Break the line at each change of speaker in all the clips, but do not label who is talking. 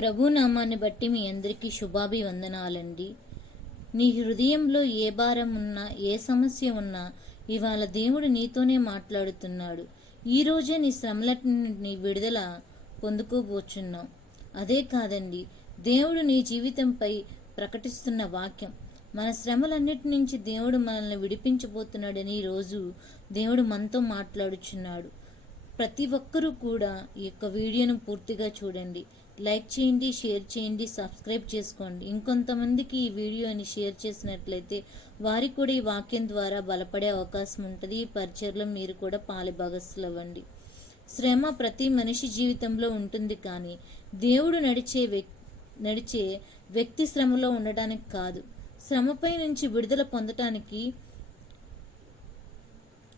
ప్రభు నామాన్ని బట్టి మీ అందరికీ శుభాభివందనాలండి. నీ హృదయంలో ఏ భారం ఉన్నా ఏ సమస్య ఉన్నా ఇవాళ దేవుడు నీతోనే మాట్లాడుతున్నాడు. ఈ రోజే నీ శ్రమలన్నింటినీ విడుదల పొందుకోబోచున్నావు అదే కాదండి దేవుడు నీ జీవితంపై ప్రకటిస్తున్న వాక్యం. మన శ్రమలన్నిటి నుంచి దేవుడు మనల్ని విడిపించబోతున్నాడని ఈ రోజు దేవుడు మనతో మాట్లాడుచున్నాడు. ప్రతి ఒక్కరూ కూడా ఈ యొక్క వీడియోను పూర్తిగా చూడండి. లైక్ చేయండి షేర్ చేయండి సబ్స్క్రైబ్ చేసుకోండి. ఇంకొంతమందికి ఈ వీడియోని షేర్ చేసినట్లయితే వారికి కూడా ఈ వాక్యం ద్వారా బలపడే అవకాశం ఉంటుంది. ఈ పరిచయలో మీరు కూడా పాలిభాగస్తులు అవ్వండి శ్రమ ప్రతి మనిషి జీవితంలో ఉంటుంది కానీ దేవుడు నడిచే వ్యక్ నడిచే వ్యక్తి శ్రమలో ఉండడానికి కాదు. శ్రమపై నుంచి విడుదల పొందటానికి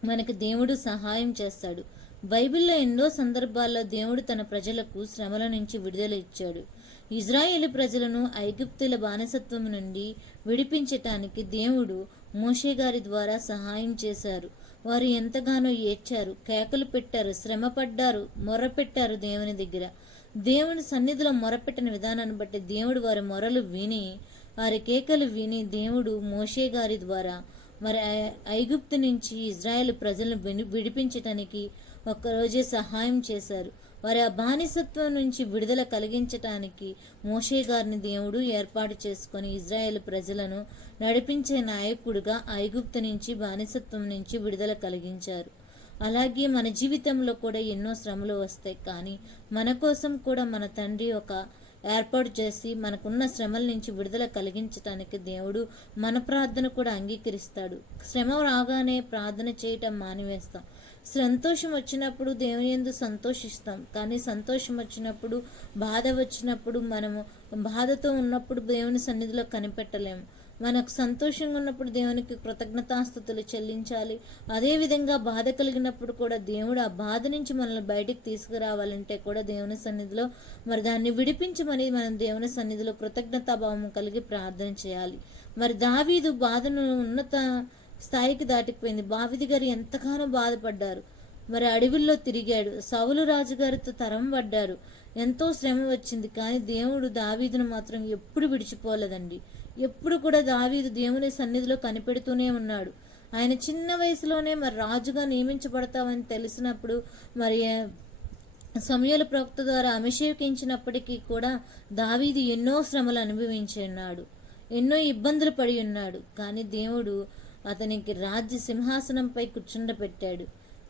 మనకు దేవుడు సహాయం చేస్తాడు. బైబిల్లో ఎన్నో సందర్భాల్లో దేవుడు తన ప్రజలకు శ్రమల నుంచి విడుదల ఇచ్చాడు. ఇజ్రాయేలు ప్రజలను ఐగుప్తుల బానిసత్వం నుండి విడిపించటానికి దేవుడు మోషే గారి ద్వారా సహాయం చేశారు. వారు ఎంతగానో ఏడ్చారు కేకలు పెట్టారు శ్రమ పడ్డారు మొర్రపెట్టారు దేవుని దగ్గర. దేవుని సన్నిధిలో మొరపెట్టిన విధానాన్ని బట్టి దేవుడు వారి మొరలు విని వారి కేకలు విని దేవుడు మోషే గారి ద్వారా మరి ఐగుప్తు నుంచి ఇజ్రాయెల్ ప్రజలను విడిపించటానికి ఒక్కరోజే సహాయం చేశారు. వారి ఆ బానిసత్వం నుంచి విడుదల కలిగించటానికి మోషే గారిని దేవుడు ఏర్పాటు చేసుకొని ఇజ్రాయెల్ ప్రజలను నడిపించే నాయకుడిగా ఐగుప్తు నుంచి బానిసత్వం నుంచి విడుదల కలిగించారు. అలాగే మన జీవితంలో కూడా ఎన్నో శ్రమలు వస్తాయి కానీ మన కోసం కూడా మన తండ్రి ఒక ఏర్పాటు చేసి మనకున్న శ్రమల నుంచి విడుదల కలిగించటానికి దేవుడు మన ప్రార్థన కూడా అంగీకరిస్తాడు. శ్రమ రాగానే ప్రార్థన చేయటం మానివేస్తాం. సంతోషం వచ్చినప్పుడు దేవుని ఎందు సంతోషిస్తాం. కానీ సంతోషం వచ్చినప్పుడు బాధ వచ్చినప్పుడు మనము బాధతో ఉన్నప్పుడు దేవుని సన్నిధిలో కనిపెట్టలేము మనకు సంతోషంగా ఉన్నప్పుడు దేవునికి కృతజ్ఞతాస్థుతులు చెల్లించాలి. అదేవిధంగా బాధ కలిగినప్పుడు కూడా దేవుడు ఆ బాధ నుంచి మనల్ని బయటికి తీసుకురావాలంటే కూడా దేవుని సన్నిధిలో మరి దాన్ని విడిపించమని మనం దేవుని సన్నిధిలో కృతజ్ఞతాభావం కలిగి ప్రార్థన చేయాలి. మరి దావీదు బాధను ఉన్నత స్థాయికి దాటిపోయింది. బావిది గారు ఎంతగానో బాధపడ్డారు. మరి అడవిల్లో తిరిగాడు. సౌలు రాజుగారితో తరం పడ్డారు. ఎంతో శ్రమ వచ్చింది. కానీ దేవుడు దావీదును మాత్రం ఎప్పుడు విడిచిపోలేదండి. ఎప్పుడు కూడా దావీదు దేవుని సన్నిధిలో కనిపెడుతూనే ఉన్నాడు. ఆయన చిన్న వయసులోనే మరి రాజుగా నియమించబడతామని తెలిసినప్పుడు మరి సమయాల ప్రవక్త ద్వారా అభిషేకించినప్పటికీ కూడా దావీదు ఎన్నో శ్రమలు అనుభవించి ఉన్నాడు. ఎన్నో ఇబ్బందులు పడి ఉన్నాడు. కానీ దేవుడు అతనికి రాజ్య సింహాసనంపై కూర్చుండపెట్టాడు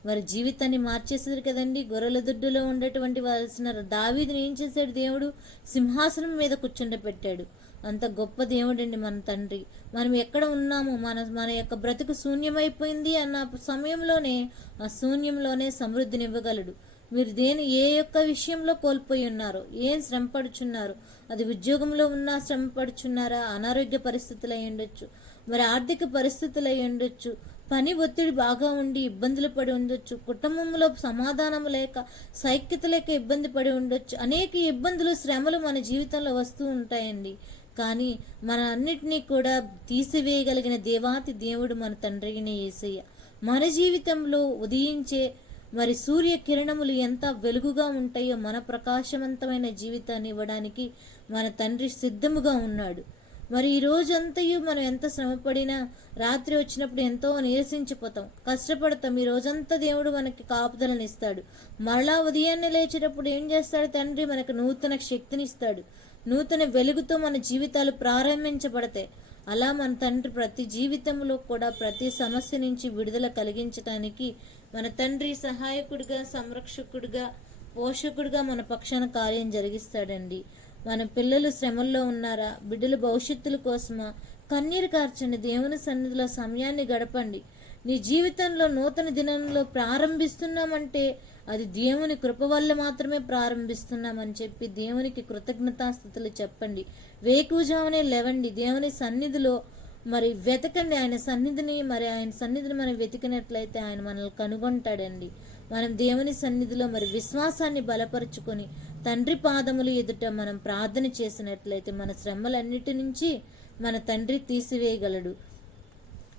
వారి జీవితాన్ని మార్చేసారు కదండి. గొర్రెల దుడ్డులో ఉండేటువంటి వాల్సిన దావీదుని ఏం చేశాడు దేవుడు? సింహాసనం మీద కూర్చుండపెట్టాడు అంత గొప్ప దేవుడండి మన తండ్రి. మనం ఎక్కడ ఉన్నాము మన మన యొక్క బ్రతుకు శూన్యమైపోయింది అన్న సమయంలోనే ఆ శూన్యంలోనే సమృద్ధినివ్వగలడు. మీరు దేని ఏ యొక్క విషయంలో కోల్పోయి ఉన్నారో ఏం శ్రమ పడుచున్నారు అది ఉద్యోగంలో ఉన్నా శ్రమ పడుచున్నారా అనారోగ్య పరిస్థితులు అయి ఉండొచ్చు మరి ఆర్థిక పరిస్థితులు అయి ఉండొచ్చు పని ఒత్తిడి బాగా ఉండి ఇబ్బందులు పడి ఉండొచ్చు కుటుంబంలో సమాధానం లేక సైక్యత లేక ఇబ్బంది పడి ఉండొచ్చు అనేక ఇబ్బందులు శ్రమలు మన జీవితంలో వస్తూ ఉంటాయండి. కానీ మన అన్నిటినీ కూడా తీసివేయగలిగిన దేవాతి దేవుడు మన తండ్రిని ఏసయ్య. మన జీవితంలో ఉదయించే మరి సూర్య కిరణములు ఎంత వెలుగుగా ఉంటాయో మన ప్రకాశవంతమైన జీవితాన్ని ఇవ్వడానికి మన తండ్రి సిద్ధముగా ఉన్నాడు. మరి ఈ రోజంతయు మనం ఎంత శ్రమపడినా రాత్రి వచ్చినప్పుడు ఎంతో నీరసించిపోతాం. కష్టపడతాం. ఈ రోజంతా దేవుడు మనకి కాపుదలనిస్తాడు మరలా ఉదయాన్నే లేచేటప్పుడు ఏం చేస్తాడు తండ్రి? మనకు నూతన శక్తిని ఇస్తాడు. నూతన వెలుగుతో మన జీవితాలు ప్రారంభించబడతాయి. అలా మన తండ్రి ప్రతి జీవితంలో కూడా ప్రతి సమస్య నుంచి విడుదల కలిగించటానికి మన తండ్రి సహాయకుడిగా సంరక్షకుడిగా పోషకుడిగా మన పక్షాన కార్యం జరిగిస్తాడండి. మన పిల్లలు శ్రమల్లో ఉన్నారా? బిడ్డల భవిష్యత్తుల కోసమా? కన్నీరు కార్చండి. దేవుని సన్నిధిలో సమయాన్ని గడపండి. నీ జీవితంలో నూతన దినంలో ప్రారంభిస్తున్నామంటే అది దేవుని కృప వల్ల మాత్రమే ప్రారంభిస్తున్నామని చెప్పి దేవునికి కృతజ్ఞతాస్థుతులు చెప్పండి. వేకుజామునే లేవండి. దేవుని సన్నిధిలో మరి వెతకండి. ఆయన సన్నిధిని మరి ఆయన సన్నిధిని మనం వెతికినట్లయితే ఆయన మనల్ని కనుగొంటాడండి. మనం దేవుని సన్నిధిలో మరి విశ్వాసాన్ని బలపరుచుకొని తండ్రి పాదములు ఎదుట మనం ప్రార్థన చేసినట్లయితే మన శ్రమలన్నిటి నుంచి మన తండ్రి తీసివేయగలడు.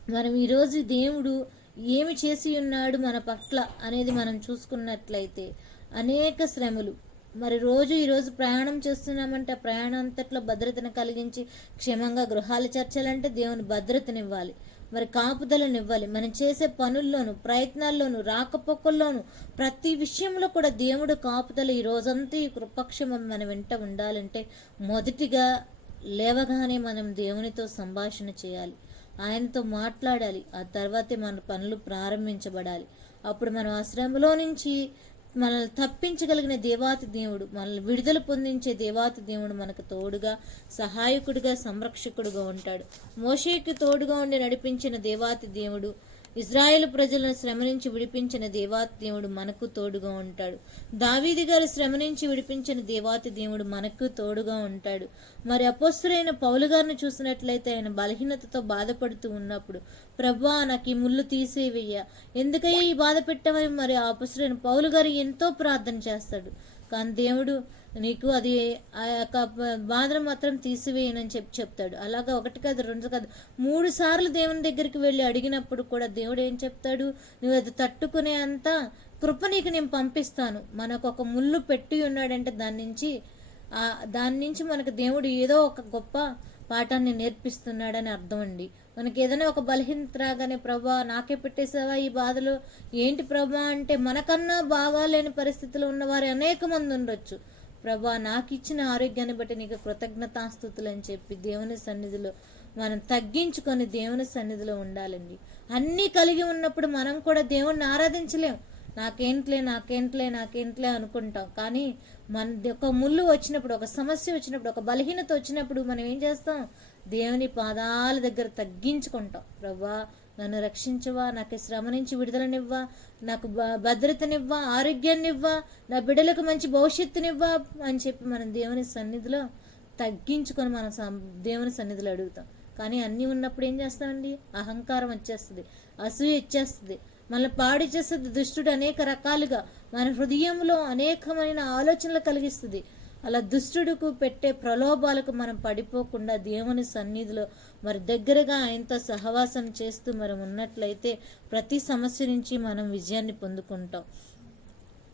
మనం ఈరోజు దేవుడు ఏమి చేసి ఉన్నాడు మన పట్ల అనేది మనం చూసుకున్నట్లయితే అనేక శ్రమలు. మరి రోజు ఈరోజు ప్రయాణం చేస్తున్నామంటే ఆ ప్రయాణం అంతట్లో భద్రతను కలిగించి క్షేమంగా గృహాలు చేర్చాలంటే దేవుని భద్రతనివ్వాలి. మరి కాపుదలనివ్వాలి మనం చేసే పనుల్లోనూ ప్రయత్నాల్లోనూ రాకపోకల్లోనూ ప్రతి విషయంలో కూడా దేవుడు కాపుదల ఈ రోజంతా ఈ కృపక్షమం మన వెంట ఉండాలంటే మొదటిగా లేవగానే మనం దేవునితో సంభాషణ చేయాలి. ఆయనతో మాట్లాడాలి. ఆ తర్వాతే మన పనులు ప్రారంభించబడాలి. అప్పుడు మనం ఆ శ్రమలో నుంచి మనల్ని తప్పించగలిగిన దేవాతి దేవుడు మనల్ని విడుదల పొందించే దేవాతి దేవుడు మనకు తోడుగా సహాయకుడిగా సంరక్షకుడుగా ఉంటాడు. మోషేకి తోడుగా ఉండి నడిపించిన దేవాతి దేవుడు ఇజ్రాయేల్ ప్రజలను శ్రమ నుంచి విడిపించిన దేవాతి దేవుడు మనకు తోడుగా ఉంటాడు. దావీది గారు శ్రమ నుంచి విడిపించిన దేవాతి దేవుడు మనకు తోడుగా ఉంటాడు. మరి అపోస్తులైన పౌలు గారిని చూసినట్లయితే ఆయన బలహీనతతో బాధపడుతూ ఉన్నప్పుడు ప్రభా నాకు ఈ ముళ్ళు తీసేవేయ ఎందుకయ్యా ఈ బాధ పెట్టమని మరి ఆ అపోస్తులైన పౌలు గారు ఎంతో ప్రార్థన చేస్తాడు. కానీ దేవుడు నీకు అది ఆ యొక్క బాధను మాత్రం తీసివేయనని చెప్పి చెప్తాడు. అలాగా ఒకటి కాదు రెండు కాదు. మూడు సార్లు దేవుని దగ్గరికి వెళ్ళి అడిగినప్పుడు కూడా దేవుడు ఏం చెప్తాడు? నువ్వు అది తట్టుకునే అంత కృప నీకు నేను పంపిస్తాను. మనకు ఒక ముళ్ళు పెట్టి ఉన్నాడంటే దాని నుంచి దాని నుంచి మనకు దేవుడు ఏదో ఒక గొప్ప పాఠాన్ని నేర్పిస్తున్నాడని అర్థం అండి. మనకి ఏదైనా ఒక బలహీనత రాగానే ప్రభా నాకే పెట్టేసావా ఈ బాధలు? ఏంటి ప్రభా అంటే మనకన్నా బాగాలేని పరిస్థితిలో ఉన్నవారు అనేక మంది ఉండొచ్చు. ప్రభా నాకు ఇచ్చిన ఆరోగ్యాన్ని బట్టి నీకు కృతజ్ఞతాస్థుతులు అని చెప్పి దేవుని సన్నిధిలో మనం తగ్గించుకొని దేవుని సన్నిధిలో ఉండాలండి. అన్నీ కలిగి ఉన్నప్పుడు మనం కూడా దేవుణ్ణి ఆరాధించలేం. నాకేంట్లే నాకేంట్లే నాకేంట్లే అనుకుంటాం. కానీ మన ఒక ముళ్ళు వచ్చినప్పుడు ఒక సమస్య వచ్చినప్పుడు ఒక బలహీనత వచ్చినప్పుడు మనం ఏం చేస్తాం? దేవుని పాదాల దగ్గర తగ్గించుకుంటాం. ప్రభా నన్ను రక్షించవా నాకు శ్రమ నుంచి విడుదలనివ్వా నాకు భద్రతనివ్వా ఆరోగ్యాన్నివ్వా నా బిడ్డలకు మంచి భవిష్యత్తునివ్వా అని చెప్పి మనం దేవుని సన్నిధిలో తగ్గించుకొని మనం దేవుని సన్నిధిలో అడుగుతాం. కానీ అన్నీ ఉన్నప్పుడు ఏం చేస్తామండి? అహంకారం వచ్చేస్తుంది అసూయ ఇచ్చేస్తుంది మనల్ని పాడి చేసే దుష్టుడు అనేక రకాలుగా మన హృదయంలో అనేకమైన ఆలోచనలు కలిగిస్తుంది. అలా దుష్టుడుకు పెట్టే ప్రలోభాలకు మనం పడిపోకుండా దేవుని సన్నిధిలో మరి దగ్గరగా ఆయనతో సహవాసం చేస్తూ మనం ఉన్నట్లయితే ప్రతి సమస్య నుంచి మనం విజయాన్ని పొందుకుంటాం.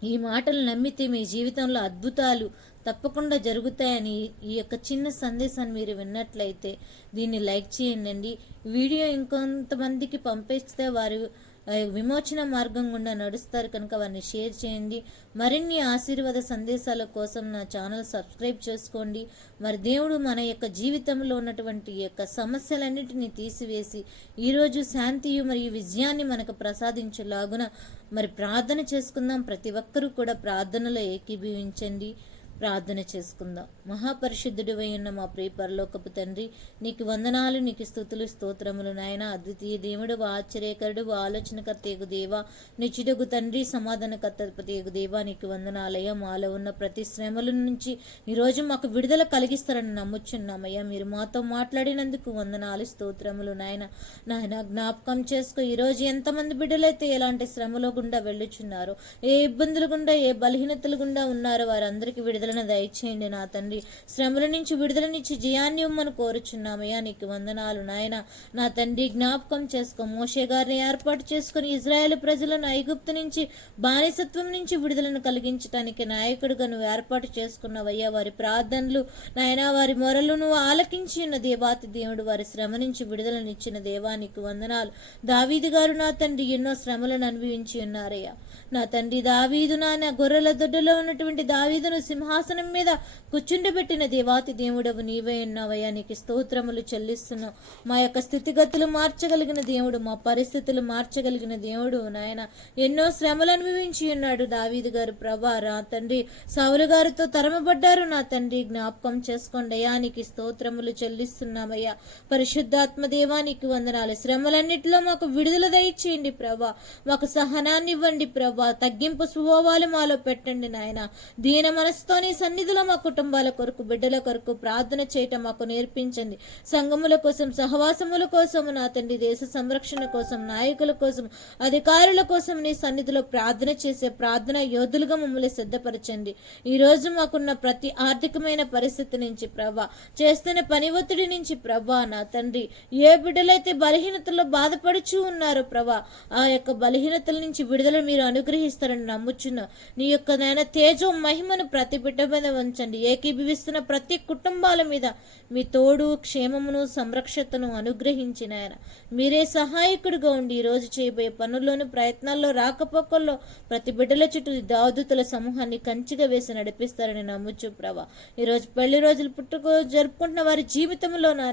ఈ మాటలు నమ్మితే మీ జీవితంలో అద్భుతాలు తప్పకుండా జరుగుతాయని ఈ యొక్క చిన్న సందేశాన్ని మీరు విన్నట్లయితే దీన్ని లైక్ చేయండి. వీడియో ఇంకొంతమందికి పంపిస్తే వారు విమోచన మార్గం గుండా నడుస్తారు కనుక వారిని షేర్ చేయండి. మరిన్ని ఆశీర్వాద సందేశాల కోసం నా ఛానల్ సబ్స్క్రైబ్ చేసుకోండి. మరి దేవుడు మన యొక్క జీవితంలో ఉన్నటువంటి యొక్క సమస్యలన్నిటినీ తీసివేసి ఈరోజు శాంతియు మరియు విజయాన్ని మనకు ప్రసాదించేలాగున మరి ప్రార్థన చేసుకుందాం. ప్రతి ఒక్కరూ కూడా ప్రార్థనలో ఏకీభవించండి. ప్రార్థన చేసుకుందాం. మహాపరిశుద్ధుడు ఉన్న మా ప్రియ పరలోకపు తండ్రి నీకు వందనాలు నీకు స్థుతులు స్తోత్రములు నాయన. అద్వితీయ దేవుడు ఆశ్చర్యకరుడు ఆలోచనకర్త ఎగు దేవా. నిచుడగు తండ్రి సమాధానకర్త ఎగు దేవా. నీకు వందనాలయ్యా. మాలో ఉన్న ప్రతి శ్రమల నుంచి ఈరోజు మాకు విడుదల కలిగిస్తారని నమ్ముచున్నామయ్యా. మీరు మాతో మాట్లాడినందుకు వందనాలు స్తోత్రములు నాయన. నాయన జ్ఞాపకం చేసుకో ఈరోజు ఎంతమంది బిడ్డలైతే ఎలాంటి శ్రమలో గుండా వెళ్ళుచున్నారో ఏ ఇబ్బందులు గుండా ఏ బలహీనతలు గుండా ఉన్నారో వారందరికీ విడుదల విడుదలను దయచేయండి నా తండ్రి. శ్రమల నుంచి విడుదలనిచ్చి జయాన్ని ఇవ్వమని కోరుచున్నామయ్యా నీకు వందనాలు నాయన. నా తండ్రి జ్ఞాపకం చేసుకో. మోషే గారిని ఏర్పాటు చేసుకుని ఇజ్రాయేల్ ప్రజలను ఐగుప్తు నుంచి బానిసత్వం నుంచి విడుదలను కలిగించడానికి నాయకుడిగా నువ్వు ఏర్పాటు చేసుకున్నావయ్యా. వారి ప్రార్థనలు నాయన వారి మొరలు నువ్వు ఆలకించి ఉన్న దేవాతి దేవుడు వారి శ్రమ నుంచి విడుదలనిచ్చిన దేవానికి వందనాలు. దావీది గారు నా తండ్రి ఎన్నో శ్రమలను అనుభవించి ఉన్నారయ్యా. నా తండ్రి దావీదు నాన్న గొర్రెల దొడ్డలో ఉన్నటువంటి దావీదును సింహాసనం మీద కూర్చుండబెట్టిన దేవాతి దేవుడవు నీవే ఉన్నావయ్యా నీకు స్తోత్రములు చెల్లిస్తున్నావు మా యొక్క స్థితిగతులు మార్చగలిగిన దేవుడు మా పరిస్థితులు మార్చగలిగిన దేవుడు నాయన. ఎన్నో శ్రమలు అనుభవించి ఉన్నాడు దావీదు గారు. ప్రభా రా తండ్రి. సౌలు గారితో తరమబడ్డారు. నా తండ్రి జ్ఞాపకం చేసుకోండి అయ్యా. నీకు స్తోత్రములు చెల్లిస్తున్నామయ్యా. పరిశుద్ధాత్మ దేవానికి వందనాలు. శ్రమలన్నిటిలో మాకు విడుదల దయచేయండి ప్రభా. మాకు సహనాన్ని ఇవ్వండి ప్రభా. తగ్గింపు స్వభావాలు మాలో పెట్టండి నాయన. దీన మనసుతో నీ సన్నిధిలో మా కుటుంబాల కొరకు బిడ్డల కొరకు ప్రార్థన చేయటం మాకు నేర్పించండి. సంఘముల కోసం సహవాసముల కోసం నా తండ్రి దేశ సంరక్షణ కోసం నాయకుల కోసం అధికారుల కోసం నీ సన్నిధిలో ప్రార్థన చేసే ప్రార్థన యోధులుగా మమ్మల్ని సిద్ధపరచండి. ఈ రోజు మాకున్న ప్రతి ఆర్థికమైన పరిస్థితి నుంచి ప్రభా చేస్తున్న పని ఒత్తిడి నుంచి ప్రభా నా తండ్రి ఏ బిడ్డలైతే బలహీనతలో బాధపడుచూ ఉన్నారో ప్రభా ఆ యొక్క బలహీనతల నుంచి విడుదల మీరు అనుగ్రహిస్తారని నమ్ముచున్నా నీ యొక్క నాయన తేజో మహిమను ప్రతి బిడ్డ మీద ఉంచండి. ఏకీభవిస్తున్న ప్రతి కుటుంబాల మీద మీ తోడు క్షేమమును సంరక్షతను అనుగ్రహించిన ఆయన మీరే సహాయకుడిగా ఉండి ఈ రోజు చేయబోయే పనుల్లోని ప్రయత్నాల్లో రాకపోకల్లో ప్రతి బిడ్డల చుట్టూ దాదుతుల సమూహాన్ని కంచిగా వేసి నడిపిస్తారని నమ్ముచు ప్రభా. ఈరోజు పెళ్ళి రోజులు పుట్టుకో జరుపుకుంటున్న వారి జీవితంలో నా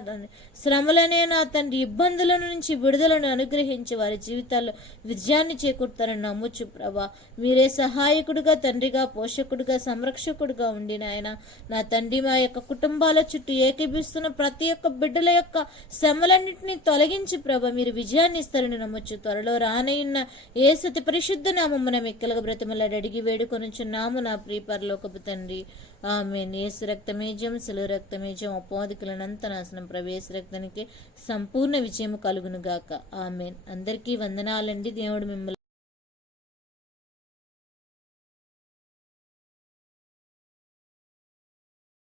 శ్రమలనే నా తండ్రి ఇబ్బందుల నుంచి విడుదలను అనుగ్రహించి వారి జీవితాల్లో విజయాన్ని చేకూరుతారని నమ్ముచు ప్రభా. మీరే సహాయకుడిగా తండ్రిగా పోషకుడిగా సంరక్షకుడుగా ఉండి నాయన నా తండ్రి మా యొక్క కుటుంబాల చుట్టూ ఏకీభిస్తున్న ప్రతి ఒక్క బిడ్డల యొక్క శ్రమలన్నింటినీ తొలగించి ప్రభ మీరు విజయాన్ని ఇస్తారని నమ్మొచ్చు త్వరలో రానయ్యున్న ఏ సతి పరిశుద్ధ నామమున మిక్కలుగా బ్రతిమలాడి అడిగి వేడుకొనుచున్నాము నా ప్రీపరలోకపు తండ్రి. ఆమె నేసు రక్తమేజం సెలవు రక్తమేజం అపోదికులనంత నాశనం ప్రవేశ రక్తానికి సంపూర్ణ విజయం కలుగును గాక ఆమెన్. అందరికీ వందనాలండి. దేవుడు మిమ్మల్ని